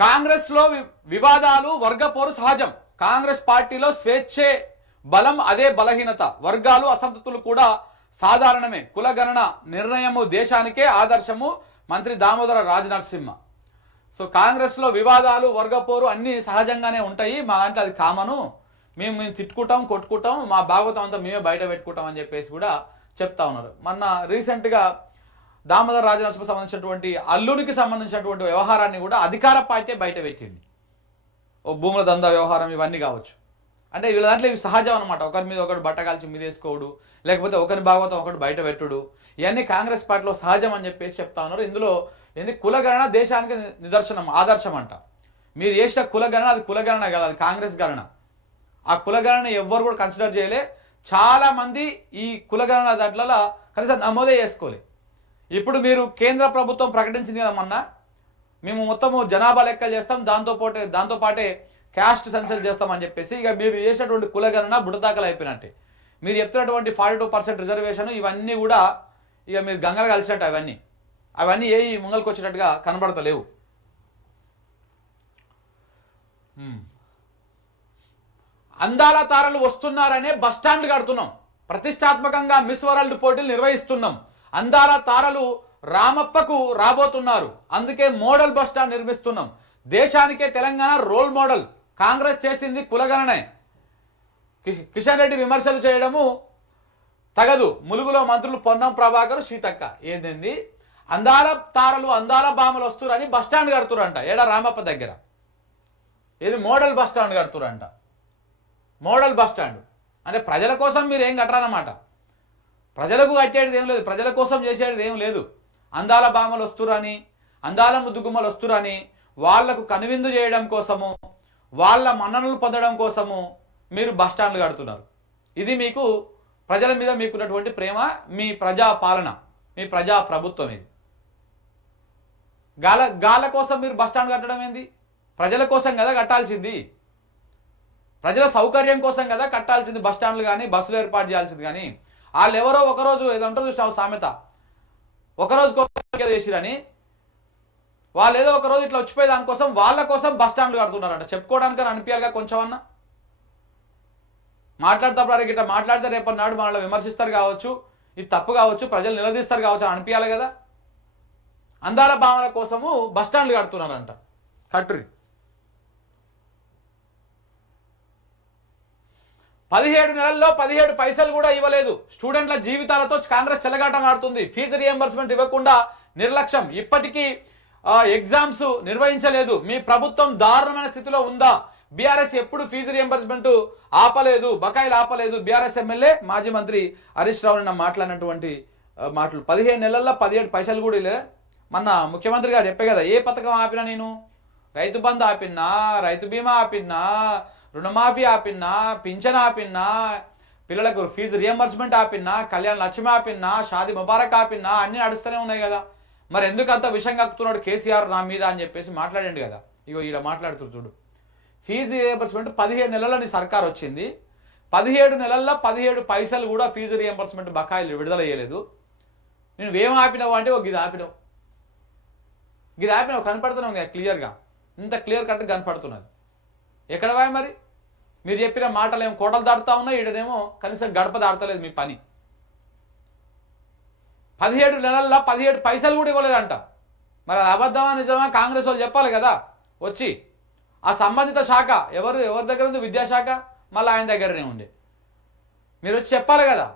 కాంగ్రెస్లో వివాదాలు వర్గపోరు సహజం. కాంగ్రెస్ పార్టీలో స్వేచ్ఛే బలం, అదే బలహీనత. వర్గాలు అసంతృప్తులు కూడా సాధారణమే. కులగణన నిర్ణయము దేశానికే ఆదర్శము. మంత్రి దామోదర రాజనరసింహ. సో కాంగ్రెస్లో వివాదాలు వర్గపోరు అన్నీ సహజంగానే ఉంటాయి. మా దాంట్లో అది కామను. మేము తిట్టుకుంటాం, కొట్టుకుంటాం, మా భాగవతం అంతా మేమే బయట పెట్టుకుంటాం అని చెప్పేసి కూడా చెప్తా ఉన్నారు. మొన్న రీసెంట్గా దామోదర రాజనరసింహ సంబంధించినటువంటి అల్లుడికి సంబంధించినటువంటి వ్యవహారాన్ని కూడా అధికార పార్టీ బయట పెట్టింది. ఓ భూముల దందా వ్యవహారం ఇవన్నీ కావచ్చు. అంటే వీళ్ళ దాంట్లో ఇవి సహజం అనమాట. ఒకరి మీద ఒకటి బట్టకాల్చి మీదేసుకోవడు, లేకపోతే ఒకరి భాగవతం ఒకటి బయట పెట్టుడు, ఇవన్నీ కాంగ్రెస్ పార్టీలో సహజం అని చెప్పేసి చెప్తా ఉన్నారు. ఇందులో కులగణన దేశానికి నిదర్శనం, ఆదర్శం అంట. మీరు చేసిన కులగణన అది కులగణన కాదు, అది కాంగ్రెస్ గణన. ఆ కులగణన ఎవ్వరు కూడా కన్సిడర్ చేయలే. చాలా మంది ఈ కులగణన దాంట్లో కనీసం నమోదే చేసుకోలే. ఇప్పుడు మీరు కేంద్ర ప్రభుత్వం ప్రకటించింది కదా మొన్న, మేము మొత్తము జనాభా లెక్కలు చేస్తాం, దాంతోపాటే క్యాస్ట్ సెన్సస్ చేస్తామని చెప్పేసి ఇక మీరు చేసినటువంటి కులగణన బుడతాకలు అయిపోయినట్టే. మీరు చెప్తున్నటువంటి 42% రిజర్వేషన్ ఇవన్నీ కూడా ఇక మీరు గంగలు కలిసినట్టు అవన్నీ ఏ ముంగల్కి వచ్చేటట్టుగా కనబడతలేవు. అందాల తారలు వస్తున్నారనే బస్టాండ్లు కడుతున్నాం. ప్రతిష్టాత్మకంగా మిస్ వరల్డ్ పోటీలు నిర్వహిస్తున్నాం. అందాల తారలు రామప్పకు రాబోతున్నారు. అందుకే మోడల్ బస్టాండ్ నిర్మిస్తున్నాం. దేశానికే తెలంగాణ రోల్ మోడల్. కాంగ్రెస్ చేసింది కులగణనే. కిషన్ రెడ్డి విమర్శలు చేయడము తగదు. ములుగులో మంత్రులు పొన్నం ప్రభాకర్, సీతక్క. ఏంది అందాల తారలు అందాల బామలు వస్తురని బస్టాండ్ కడుతురంట. ఏడా రామప్ప దగ్గర. ఏది మోడల్ బస్టాండ్ కడుతురంట. మోడల్ బస్టాండ్ అంటే ప్రజల కోసం మీరు ఏం కట్టరన్నమాట. ప్రజలకు కట్టేది ఏం లేదు, ప్రజల కోసం చేసేది ఏం లేదు. అందాల బామలు వస్తురని, అందాల ముద్దుగుమ్మలు వస్తురని వాళ్లకు కనువిందు చేయడం కోసము, వాళ్ళ మన్ననలు పొందడం కోసము మీరు బస్టాండ్లు కడుతున్నారు. ఇది మీకు ప్రజల మీద మీకున్నటువంటి ప్రేమ, మీ ప్రజా పాలన, మీ ప్రజా ప్రభుత్వం. ఇది గాల కోసం మీరు బస్టాండ్ కట్టడం ఏంది? ప్రజల కోసం కదా కట్టాల్సింది. ప్రజల సౌకర్యం కోసం కదా కట్టాల్సింది బస్టాండ్లు కానీ బస్సులు ఏర్పాటు చేయాల్సింది. కానీ వాళ్ళు ఎవరో ఒకరోజు ఏదంటారో చూసావు సామెత, ఒకరోజు కోసం చేసిరని వాళ్ళు ఏదో ఒకరోజు ఇట్లా వచ్చిపోయే దానికోసం వాళ్ళ కోసం బస్టాండ్లు కడుతున్నారంట. చెప్పుకోవడానికి అనిపించాలిగా కొంచెం అన్న. మాట్లాడేటప్పుడు ఇట్లా మాట్లాడితే రేపటి నాడు మనల్ని విమర్శిస్తారు కావచ్చు, ఇది తప్పు కావచ్చు, ప్రజలు నిలదీస్తారు కావచ్చు అని అనిపించాలి కదా. అందాల భావన కోసము బస్టాండ్లు కడుతున్నారంట. కట్టురి. 17 నెలల్లో 17 పైసలు కూడా ఇవ్వలేదు. స్టూడెంట్ల జీవితాలతో కాంగ్రెస్ చెలగాటం ఆడుతుంది. ఫీజు రియంబర్స్మెంట్ ఇవ్వకుండా నిర్లక్ష్యం. ఇప్పటికీ ఎగ్జామ్స్ నిర్వహించలేదు. మీ ప్రభుత్వం దారుణమైన స్థితిలో ఉందా? బీఆర్ఎస్ ఎప్పుడు ఫీజు రియంబర్స్మెంట్ ఆపలేదు, బకాయిలు ఆపలేదు. బీఆర్ఎస్ ఎమ్మెల్యే మాజీ మంత్రి హరీష్ రావు నిన్న మాట్లాడినటువంటి మాటలు. 17 నెలల్లో 17 పైసలు కూడా లే. మొన్న ముఖ్యమంత్రి గారు చెప్పే కదా, ఏ పథకం ఆపినా నేను, రైతు బంధు ఆపిన్నా, రైతు బీమా ఆపిన్నా, రుణమాఫీ ఆపిన్నా, పింఛన్ ఆపిన్నా, పిల్లలకు ఫీజు రియంబర్స్మెంట్ ఆపిన్నా, కళ్యాణ లక్ష్మి ఆపిన్నా, షాది ముబారక్ ఆపిన్నా, అన్నీ నడుస్తూనే ఉన్నాయి కదా. మరి ఎందుకు అంత విషయం కక్కుతున్నాడు కేసీఆర్ నా మీద అని చెప్పేసి మాట్లాడండి కదా. ఇగో ఈడ మాట్లాడుతూ చూడు. ఫీజు రియంబర్స్మెంట్ 17 నెలలని సర్కార్ వచ్చింది. 17 నెలల్లో 17 పైసలు కూడా ఫీజు రియంబర్స్మెంట్ బకాయిలు విడుదల చేయలేదు. నేను ఏం ఆపినావు అంటే ఒక ఇది ఆపినావు, ఇది ఆపినావు కనపడుతున్నావు కదా క్లియర్గా. ఇంత క్లియర్ కట్ కనపడుతున్నది. ఎక్కడ వాయి మరి? మీరు చెప్పిన మాటలు ఏమో కోటలు దాడుతూ ఉన్నాయి, ఈడనేమో కనీసం గడప దాడతలేదు మీ పని. 17 నెలల్లో 17 పైసలు కూడా ఇవ్వలేదంట. మరి అది అబద్ధమా నిజమా కాంగ్రెస్ వాళ్ళు చెప్పాలి కదా. వచ్చి ఆ సంబంధిత శాఖ ఎవరి దగ్గర ఉంది? విద్యాశాఖ, మళ్ళీ ఆయన దగ్గరనే ఉండే. మీరు వచ్చి చెప్పాలి కదా.